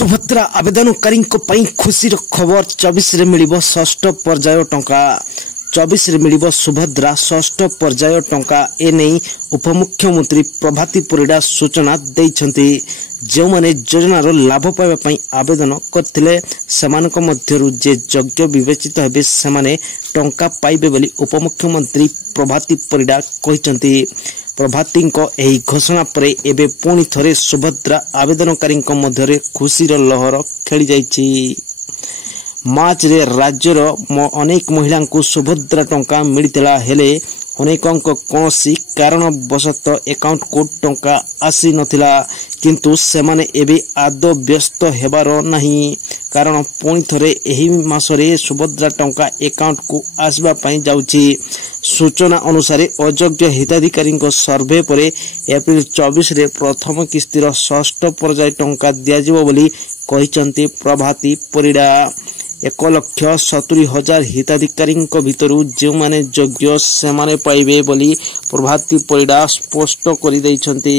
सुभद्रा आवेदनकारी खुशी खबर 24 रे मिलिबो षष्ठ पर्याय टंका 24 रे मिलिबो सुभद्रा षष्ठ पर्याय टंका एने उपमुख्यमंत्री प्रभाती परिडा सूचना दैछंती। जो माने योजनार लाभ पाइबा पई आवेदन करथिले समानक मध्यरु जे योग्य विवेचित हेबे समाने टंका पाइबे बोली उपमुख्यमंत्री प्रभाती परिडा कहिसंती। प्रभाती एही घोषणा परे एबे पुणी थरे सुभद्रा आवेदनकारी मध्य खुशीर लहर खेली जाइछि। मार्च रे राज्यर अनेक महिला को सुभद्रा टंका मिलता हेले अनेकंक कौनसी कारणवशत अकाउंट को टंका आसी नथिला, किंतु सेमाने एबे आदौ व्यस्त हेबार नहीं, कारण पुणी थरे एही मासरे सुभद्रा टंका अकाउंट को आसबा पई जाउछि। सूचना अनुसार अयोग्य हिताधिकारी सर्वे पर एप्रिल 24 रे प्रथम किस्तिर षष्ठ पर्याय टंका दियाजिबो बोली कहिसंती प्रभाती परिडा। 1,70,000 हिताधिकारी भितरु जो माने योग्य सेमाने पाइबे बोली प्रभाती परिडा स्पष्ट करि दैछंती।